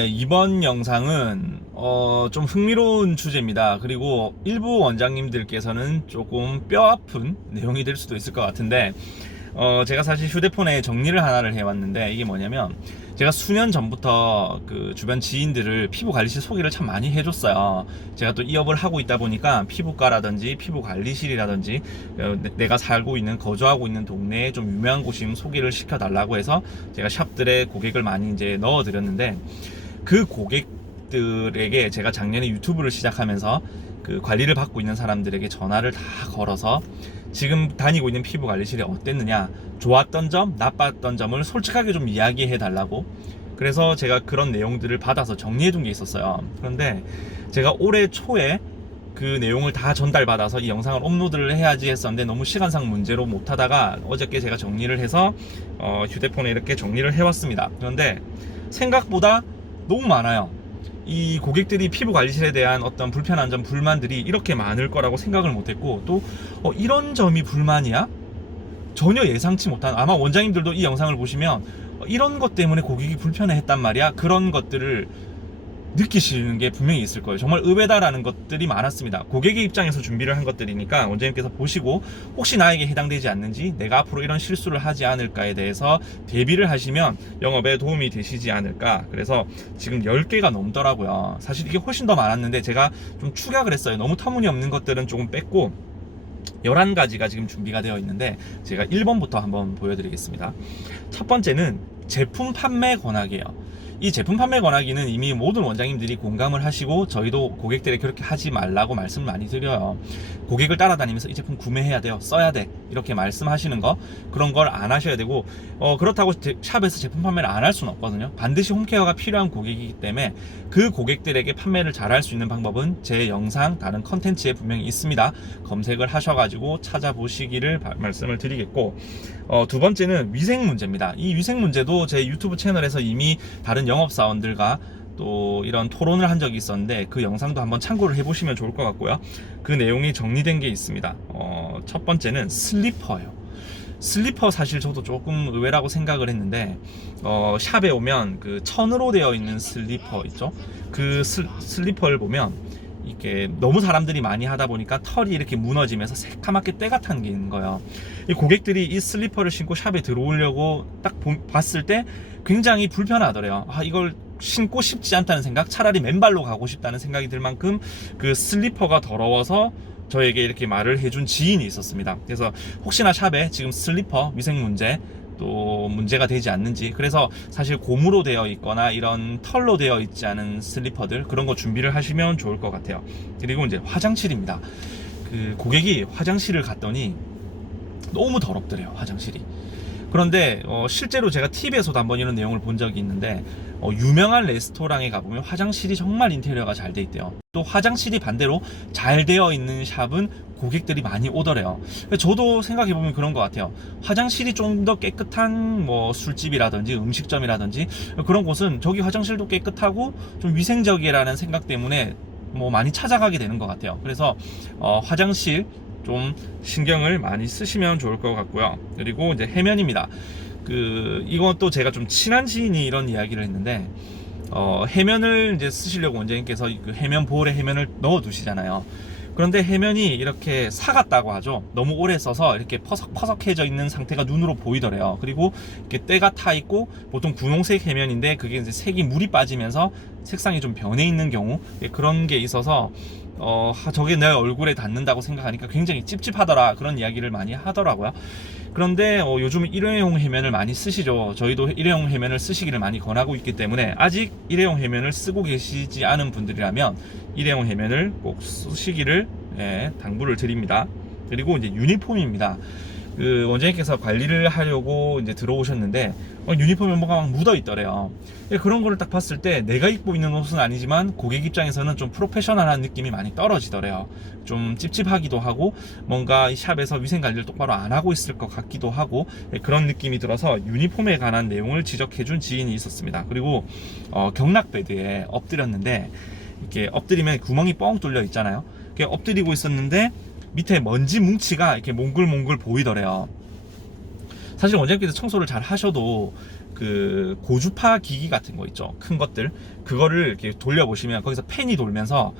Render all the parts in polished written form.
네, 이번 영상은 좀 흥미로운 주제입니다. 그리고 일부 원장님들께서는 조금 뼈아픈 내용이 될 수도 있을 것 같은데 제가 사실 휴대폰에 정리를 하나를 해왔는데, 이게 뭐냐면 제가 수년 전부터 그 주변 지인들을 피부 관리실 소개를 참 많이 해줬어요. 제가 또 이 업을 하고 있다 보니까 피부과라든지 피부 관리실이라든지 내가 살고 있는, 거주하고 있는 동네에 좀 유명한 곳이면 소개를 시켜달라고 해서 제가 샵들의 고객을 많이 이제 넣어드렸는데, 그 고객들에게 제가 작년에 유튜브를 시작하면서 그 관리를 받고 있는 사람들에게 전화를 다 걸어서 지금 다니고 있는 피부 관리실이 어땠느냐, 좋았던 점, 나빴던 점을 솔직하게 좀 이야기해 달라고, 그래서 제가 그런 내용들을 받아서 정리해 둔 게 있었어요. 그런데 제가 올해 초에 그 내용을 다 전달받아서 이 영상을 업로드를 해야지 했었는데, 너무 시간상 문제로 못하다가 어저께 제가 정리를 해서 휴대폰에 이렇게 정리를 해왔습니다. 그런데 생각보다 너무 많아요. 이 고객들이 피부 관리실에 대한 어떤 불편한 점, 불만들이 이렇게 많을 거라고 생각을 못했고, 또 이런 점이 불만이야? 전혀 예상치 못한, 아마 원장님들도 이 영상을 보시면 이런 것 때문에 고객이 불편해했단 말이야, 그런 것들을 느끼시는 게 분명히 있을 거예요. 정말 의외다라는 것들이 많았습니다. 고객의 입장에서 준비를 한 것들이니까 원장님께서 보시고 혹시 나에게 해당되지 않는지, 내가 앞으로 이런 실수를 하지 않을까에 대해서 대비를 하시면 영업에 도움이 되시지 않을까. 그래서 지금 10개가 넘더라고요. 사실 이게 훨씬 더 많았는데 제가 좀 축약을 했어요. 너무 터무니없는 것들은 조금 뺐고 11가지가 지금 준비가 되어 있는데, 제가 1번부터 한번 보여드리겠습니다. 첫 번째는 제품 판매 권하기예요. 이 제품 판매 권하기는 이미 모든 원장님들이 공감을 하시고, 저희도 고객들에게 그렇게 하지 말라고 말씀을 많이 드려요. 고객을 따라다니면서 이 제품 구매해야 돼요, 써야 돼, 이렇게 말씀하시는 거, 그런 걸 안 하셔야 되고, 그렇다고 샵에서 제품 판매를 안 할 수는 없거든요. 반드시 홈케어가 필요한 고객이기 때문에 그 고객들에게 판매를 잘 할 수 있는 방법은 제 영상, 다른 컨텐츠에 분명히 있습니다. 검색을 하셔가지고 찾아보시기를 말씀을 드리겠고, 두 번째는 위생 문제입니다. 이 위생 문제도 제 유튜브 채널에서 이미 다른 영업사원들과 또 이런 토론을 한 적이 있었는데, 그 영상도 한번 참고를 해보시면 좋을 것 같고요. 그 내용이 정리된 게 있습니다. 첫 번째는 슬리퍼예요. 슬리퍼, 사실 저도 조금 의외라고 생각을 했는데, 샵에 오면 그 천으로 되어 있는 슬리퍼 있죠? 그 슬리퍼를 보면 이게 너무 사람들이 많이 하다 보니까 털이 이렇게 무너지면서 새카맣게 때가 탄 게 있는 거예요. 이 고객들이 이 슬리퍼를 신고 샵에 들어오려고 딱 봤을 때 굉장히 불편하더래요. 이걸 신고 싶지 않다는 생각, 차라리 맨발로 가고 싶다는 생각이 들 만큼 그 슬리퍼가 더러워서 저에게 이렇게 말을 해준 지인이 있었습니다. 그래서 혹시나 샵에 지금 슬리퍼 위생 문제 또 문제가 되지 않는지, 그래서 사실 고무로 되어 있거나 이런 털로 되어 있지 않은 슬리퍼들, 그런 거 준비를 하시면 좋을 것 같아요. 그리고 이제 화장실입니다. 그 고객이 화장실을 갔더니 너무 더럽더래요, 화장실이. 그런데 실제로 제가 TV에서도 한번 이런 내용을 본 적이 있는데, 유명한 레스토랑에 가보면 화장실이 정말 인테리어가 잘 돼 있대요. 또 화장실이 반대로 잘 되어 있는 샵은 고객들이 많이 오더래요. 저도 생각해보면 그런 것 같아요. 화장실이 좀 더 깨끗한 뭐 술집이라든지 음식점이라든지 그런 곳은 저기 화장실도 깨끗하고 좀 위생적이라는 생각 때문에 뭐 많이 찾아가게 되는 것 같아요. 그래서 화장실 좀 신경을 많이 쓰시면 좋을 것 같고요. 그리고 이제 해면입니다. 이것도 제가 좀 친한 지인이 이런 이야기를 했는데, 해면을 이제 쓰시려고 원장님께서 그 해면 볼에 해면을 넣어 두시잖아요. 그런데 해면이 이렇게 사갔다고 하죠. 너무 오래 써서 이렇게 퍼석퍼석해져 있는 상태가 눈으로 보이더래요. 그리고 이렇게 때가 타 있고, 보통 분홍색 해면인데 그게 이제 색이 물이 빠지면서 색상이 좀 변해 있는 경우, 그런 게 있어서 저게 내 얼굴에 닿는다고 생각하니까 굉장히 찝찝하더라, 그런 이야기를 많이 하더라고요. 그런데 요즘 일회용 해면을 많이 쓰시죠. 저희도 일회용 해면을 쓰시기를 많이 권하고 있기 때문에, 아직 일회용 해면을 쓰고 계시지 않은 분들이라면 일회용 해면을 꼭 쓰시기를 당부를 드립니다. 그리고 이제 유니폼입니다. 그 원장님께서 관리를 하려고 이제 들어오셨는데 유니폼에 뭐가 막 묻어 있더래요. 그런 거를 딱 봤을 때 내가 입고 있는 옷은 아니지만 고객 입장에서는 좀 프로페셔널한 느낌이 많이 떨어지더래요. 좀 찝찝하기도 하고, 뭔가 이 샵에서 위생 관리를 똑바로 안 하고 있을 것 같기도 하고, 그런 느낌이 들어서 유니폼에 관한 내용을 지적해준 지인이 있었습니다. 그리고 경락 베드에 엎드렸는데, 이렇게 엎드리면 구멍이 뻥 뚫려 있잖아요. 이렇게 엎드리고 있었는데 밑에 먼지 뭉치가 이렇게 몽글몽글 보이더래요. 사실 원장님께서 청소를 잘 하셔도 그 고주파 기기 같은 거 있죠, 큰 것들, 그거를 이렇게 돌려보시면 거기서 팬이 돌면서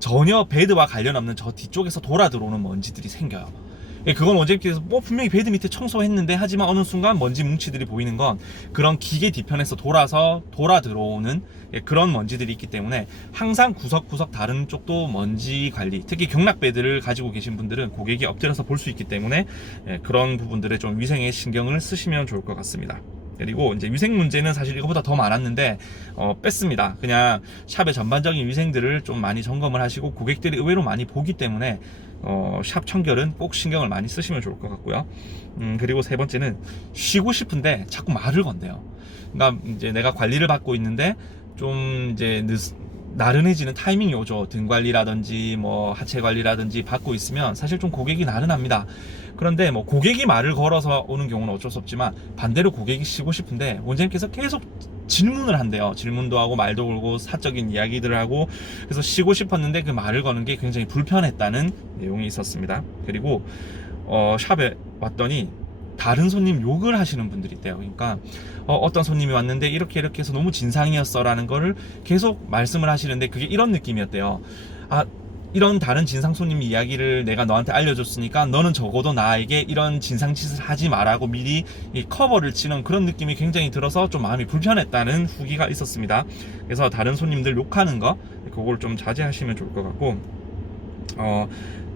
전혀 베드와 관련 없는 저 뒤쪽에서 돌아 들어오는 먼지들이 생겨요. 그건 원장님께서 분명히 베드 밑에 청소했는데, 하지만 어느 순간 먼지 뭉치들이 보이는 건 그런 기계 뒤편에서 돌아 들어오는 그런 먼지들이 있기 때문에 항상 구석구석 다른 쪽도 먼지 관리, 특히 경락 베드를 가지고 계신 분들은 고객이 엎드려서 볼 수 있기 때문에 그런 부분들에 좀 위생에 신경을 쓰시면 좋을 것 같습니다. 그리고 이제 위생 문제는 사실 이거보다 더 많았는데 뺐습니다. 그냥 샵의 전반적인 위생들을 좀 많이 점검을 하시고, 고객들이 의외로 많이 보기 때문에 샵 청결은 꼭 신경을 많이 쓰시면 좋을 것 같고요. 그리고 세 번째는 쉬고 싶은데 자꾸 말을 건대요. 그러니까 이제 내가 관리를 받고 있는데 좀 이제 나른해지는 타이밍이 오죠. 등 관리라든지 뭐 하체 관리라든지 받고 있으면 사실 좀 고객이 나른합니다. 그런데 뭐 고객이 말을 걸어서 오는 경우는 어쩔 수 없지만, 반대로 고객이 쉬고 싶은데 원장님께서 계속 질문을 한대요. 질문도 하고 말도 걸고 사적인 이야기들을 하고, 그래서 쉬고 싶었는데 그 말을 거는 게 굉장히 불편했다는 내용이 있었습니다. 그리고 샵에 왔더니 다른 손님 욕을 하시는 분들이 있대요. 그러니까 어떤 손님이 왔는데 이렇게 해서 너무 진상이었어 라는 거를 계속 말씀을 하시는데, 그게 이런 느낌이었대요. 이런 다른 진상 손님 이야기를 내가 너한테 알려줬으니까 너는 적어도 나에게 이런 진상 짓을 하지 말라고 미리 이 커버를 치는 그런 느낌이 굉장히 들어서 좀 마음이 불편했다는 후기가 있었습니다. 그래서 다른 손님들 욕하는 거, 그걸 좀 자제하시면 좋을 것 같고,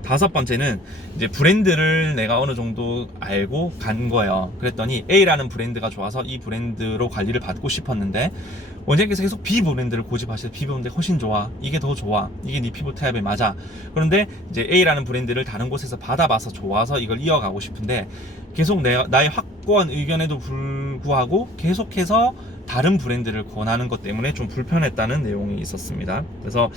다섯 번째는 이제 브랜드를 내가 어느 정도 알고 간 거예요. 그랬더니 A라는 브랜드가 좋아서 이 브랜드로 관리를 받고 싶었는데, 원장님께서 계속 B 브랜드를 고집하셔서 B 브랜드 훨씬 좋아, 이게 더 좋아, 이게 네 피부 타입에 맞아. 그런데 이제 A라는 브랜드를 다른 곳에서 받아봐서 좋아서 이걸 이어가고 싶은데, 계속 나의 확고한 의견에도 불구하고 계속해서 다른 브랜드를 권하는 것 때문에 좀 불편했다는 내용이 있었습니다. 그래서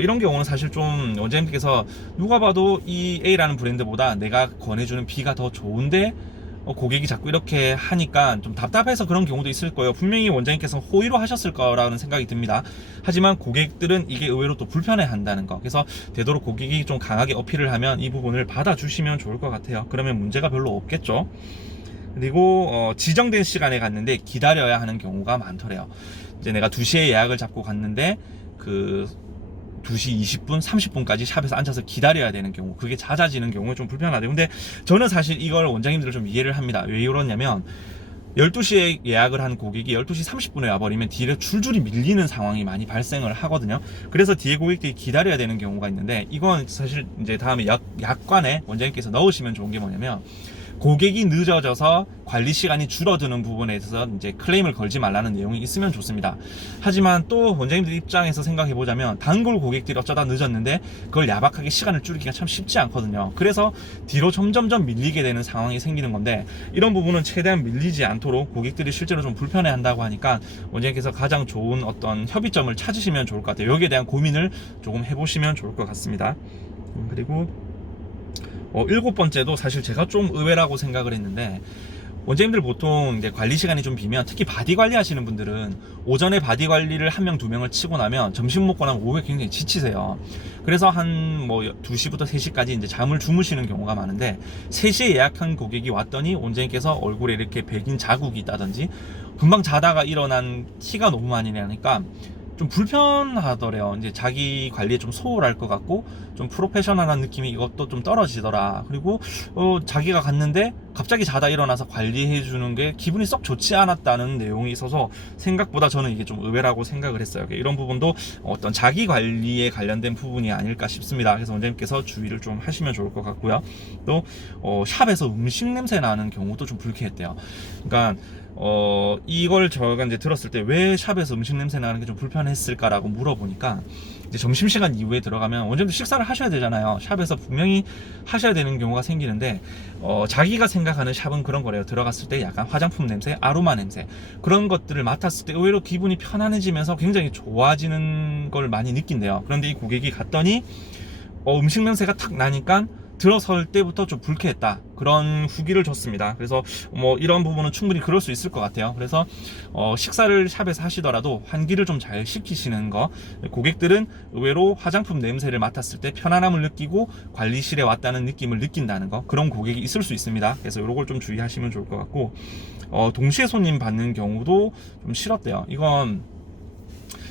이런 경우는 사실 좀 원장님께서 누가 봐도 이 A라는 브랜드보다 내가 권해주는 B가 더 좋은데 고객이 자꾸 이렇게 하니까 좀 답답해서 그런 경우도 있을 거예요. 분명히 원장님께서 호의로 하셨을 거라는 생각이 듭니다. 하지만 고객들은 이게 의외로 또 불편해 한다는 거, 그래서 되도록 고객이 좀 강하게 어필을 하면 이 부분을 받아주시면 좋을 것 같아요. 그러면 문제가 별로 없겠죠. 그리고 지정된 시간에 갔는데 기다려야 하는 경우가 많더래요. 이제 내가 2시에 예약을 잡고 갔는데 그 2시 20분, 30분까지 샵에서 앉아서 기다려야 되는 경우, 그게 잦아지는 경우는 좀 불편하대요. 근데 저는 사실 이걸 원장님들을 좀 이해를 합니다. 왜 그러냐면 12시에 예약을 한 고객이 12시 30분에 와버리면 뒤에 줄줄이 밀리는 상황이 많이 발생을 하거든요. 그래서 뒤에 고객들이 기다려야 되는 경우가 있는데, 이건 사실 이제 다음에 약관에 원장님께서 넣으시면 좋은 게 뭐냐면, 고객이 늦어져서 관리 시간이 줄어드는 부분에 있어서 이제 클레임을 걸지 말라는 내용이 있으면 좋습니다. 하지만 또 원장님들 입장에서 생각해 보자면, 단골 고객들이 어쩌다 늦었는데 그걸 야박하게 시간을 줄이기가 참 쉽지 않거든요. 그래서 뒤로 점점점 밀리게 되는 상황이 생기는 건데, 이런 부분은 최대한 밀리지 않도록 고객들이 실제로 좀 불편해 한다고 하니까 원장님께서 가장 좋은 어떤 협의점을 찾으시면 좋을 것 같아요. 여기에 대한 고민을 조금 해보시면 좋을 것 같습니다. 그리고 7번째도 사실 제가 좀 의외라고 생각을 했는데, 원장님들 보통 이제 관리 시간이 좀 비면, 특히 바디 관리 하시는 분들은 오전에 바디 관리를 1명 2명을 치고 나면 점심 먹고 나면 오후에 굉장히 지치세요. 그래서 한 2시부터 3시까지 이제 잠을 주무시는 경우가 많은데, 3시에 예약한 고객이 왔더니 원장님께서 얼굴에 이렇게 백인 자국이 있다든지 금방 자다가 일어난 티가 너무 많이 나니까 좀 불편하더래요. 이제 자기 관리에 좀 소홀할 것 같고 좀 프로페셔널한 느낌이 이것도 좀 떨어지더라. 그리고 자기가 갔는데 갑자기 자다 일어나서 관리해 주는 게 기분이 썩 좋지 않았다는 내용이 있어서 생각보다 저는 이게 좀 의외라고 생각을 했어요. 이런 부분도 어떤 자기 관리에 관련된 부분이 아닐까 싶습니다. 그래서 원장님께서 주의를 좀 하시면 좋을 것 같고요. 또 샵에서 음식 냄새 나는 경우도 좀 불쾌했대요. 그러니까 이걸 제가 이제 들었을 때 왜 샵에서 음식 냄새 나는 게 좀 불편했을까라고 물어보니까, 이제 점심시간 이후에 들어가면 원장님도 식사를 하셔야 되잖아요. 샵에서 분명히 하셔야 되는 경우가 생기는데, 자기가 생각하는 샵은 그런 거래요. 들어갔을 때 약간 화장품 냄새, 아로마 냄새, 그런 것들을 맡았을 때 의외로 기분이 편안해지면서 굉장히 좋아지는 걸 많이 느낀대요. 그런데 이 고객이 갔더니 음식 냄새가 탁 나니까 들어설 때부터 좀 불쾌했다, 그런 후기를 줬습니다. 그래서 뭐 이런 부분은 충분히 그럴 수 있을 것 같아요. 그래서 식사를 샵에서 하시더라도 환기를 좀 잘 시키시는 거, 고객들은 의외로 화장품 냄새를 맡았을 때 편안함을 느끼고 관리실에 왔다는 느낌을 느낀다는 거, 그런 고객이 있을 수 있습니다. 그래서 이런 걸 좀 주의하시면 좋을 것 같고, 동시에 손님 받는 경우도 좀 싫었대요. 이건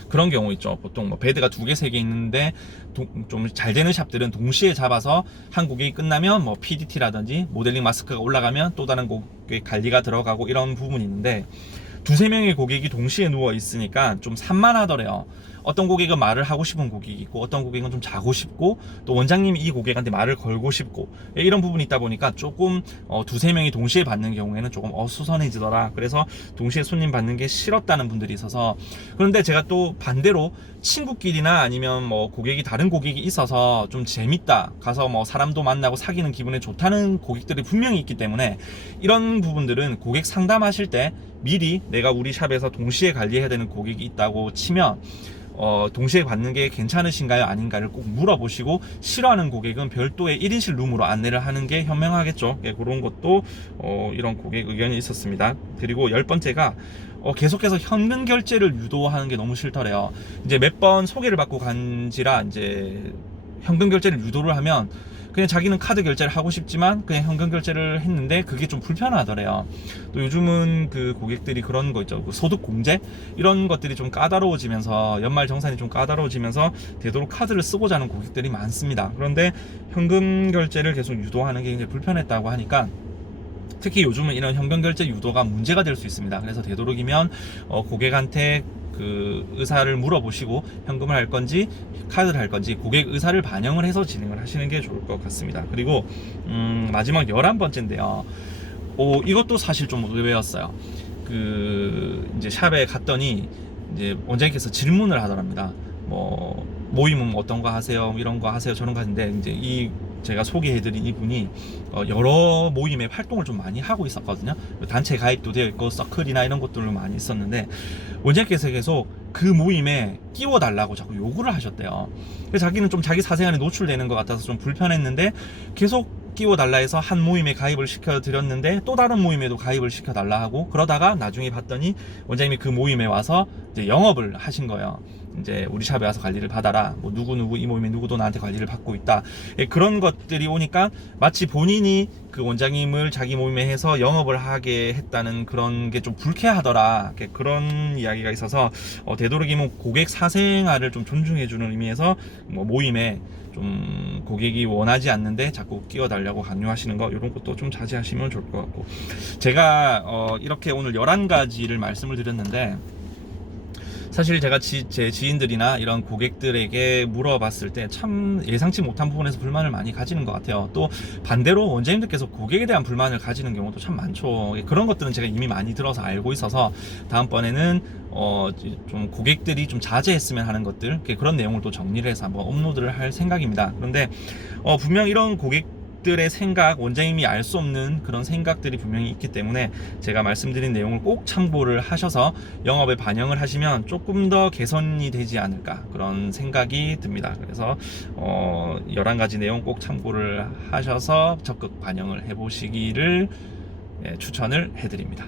그런 경우 있죠. 보통 뭐 베드가 2개, 3개 있는데 좀 잘 되는 샵들은 동시에 잡아서 한 고객이 끝나면 뭐 PDT라든지 모델링 마스크가 올라가면 또 다른 고객 관리가 들어가고 이런 부분이 있는데, 2~3명의 고객이 동시에 누워 있으니까 좀 산만하더래요. 어떤 고객은 말을 하고 싶은 고객이 있고, 어떤 고객은 좀 자고 싶고, 또 원장님이 이 고객한테 말을 걸고 싶고, 이런 부분이 있다 보니까 조금 2~3명이 동시에 받는 경우에는 조금 어수선해지더라. 그래서 동시에 손님 받는 게 싫었다는 분들이 있어서. 그런데 제가 또 반대로 친구끼리나 아니면 뭐 고객이 다른 고객이 있어서 좀 재밌다, 가서 뭐 사람도 만나고 사귀는 기분에 좋다는 고객들이 분명히 있기 때문에, 이런 부분들은 고객 상담하실 때 미리 내가 우리 샵에서 동시에 관리해야 되는 고객이 있다고 치면 동시에 받는 게 괜찮으신가요 아닌가를 꼭 물어보시고, 싫어하는 고객은 별도의 1인실 룸으로 안내를 하는 게 현명하겠죠. 예, 그런 것도 이런 고객 의견이 있었습니다. 그리고 10번째가 계속해서 현금 결제를 유도하는 게 너무 싫더래요. 이제 몇 번 소개를 받고 간지라 이제 현금 결제를 유도를 하면 그냥 자기는 카드 결제를 하고 싶지만 그냥 현금 결제를 했는데 그게 좀 불편하더래요. 또 요즘은 그 고객들이 그런 거 있죠. 그 소득 공제 이런 것들이 좀 까다로워지면서, 연말 정산이 좀 까다로워지면서 되도록 카드를 쓰고자 하는 고객들이 많습니다. 그런데 현금 결제를 계속 유도하는 게 굉장히 불편했다고 하니까, 특히 요즘은 이런 현금 결제 유도가 문제가 될 수 있습니다. 그래서 되도록이면 고객한테 그 의사를 물어보시고 현금을 할 건지 카드를 할 건지 고객 의사를 반영을 해서 진행을 하시는 게 좋을 것 같습니다. 그리고 마지막 11번째인데요. 이것도 사실 좀 의외였어요. 그 이제 샵에 갔더니 이제 원장님께서 질문을 하더랍니다. 뭐 모임은 뭐 어떤 거 하세요? 이런 거 하세요? 저런 거 하는데, 이제 이 제가 소개해드린 이분이 여러 모임에 활동을 좀 많이 하고 있었거든요. 단체 가입도 되어 있고 서클이나 이런 것들로 많이 있었는데, 원장님께서 계속 그 모임에 끼워달라고 자꾸 요구를 하셨대요. 그래서 자기는 좀 자기 사생활에 노출되는 것 같아서 좀 불편했는데, 계속 끼워달라 해서 한 모임에 가입을 시켜드렸는데 또 다른 모임에도 가입을 시켜달라 하고, 그러다가 나중에 봤더니 원장님이 그 모임에 와서 이제 영업을 하신 거예요. 이제 우리 샵에 와서 관리를 받아라, 뭐 누구누구 이 모임에 누구도 나한테 관리를 받고 있다, 그런 것들이 오니까 마치 본인이 그 원장님을 자기 모임에 해서 영업을 하게 했다는 그런 게 좀 불쾌하더라, 그런 이야기가 있어서 되도록이면 고객 사생활을 좀 존중해주는 의미에서 뭐 모임에 좀 고객이 원하지 않는데 자꾸 끼워달라고 강요하시는 거, 이런 것도 좀 자제하시면 좋을 것 같고, 제가 이렇게 오늘 11가지를 말씀을 드렸는데, 사실 제가 제 지인들이나 이런 고객들에게 물어봤을 때 참 예상치 못한 부분에서 불만을 많이 가지는 것 같아요. 또 반대로 원장님들께서 고객에 대한 불만을 가지는 경우도 참 많죠. 그런 것들은 제가 이미 많이 들어서 알고 있어서 다음번에는 좀 고객들이 좀 자제했으면 하는 것들, 그런 내용을 또 정리를 해서 한번 업로드를 할 생각입니다. 그런데 분명 이런 고객들의 생각, 원장님이 알 수 없는 그런 생각들이 분명히 있기 때문에 제가 말씀드린 내용을 꼭 참고를 하셔서 영업에 반영을 하시면 조금 더 개선이 되지 않을까, 그런 생각이 듭니다. 그래서 11가지 내용 꼭 참고를 하셔서 적극 반영을 해보시기를 추천을 해드립니다.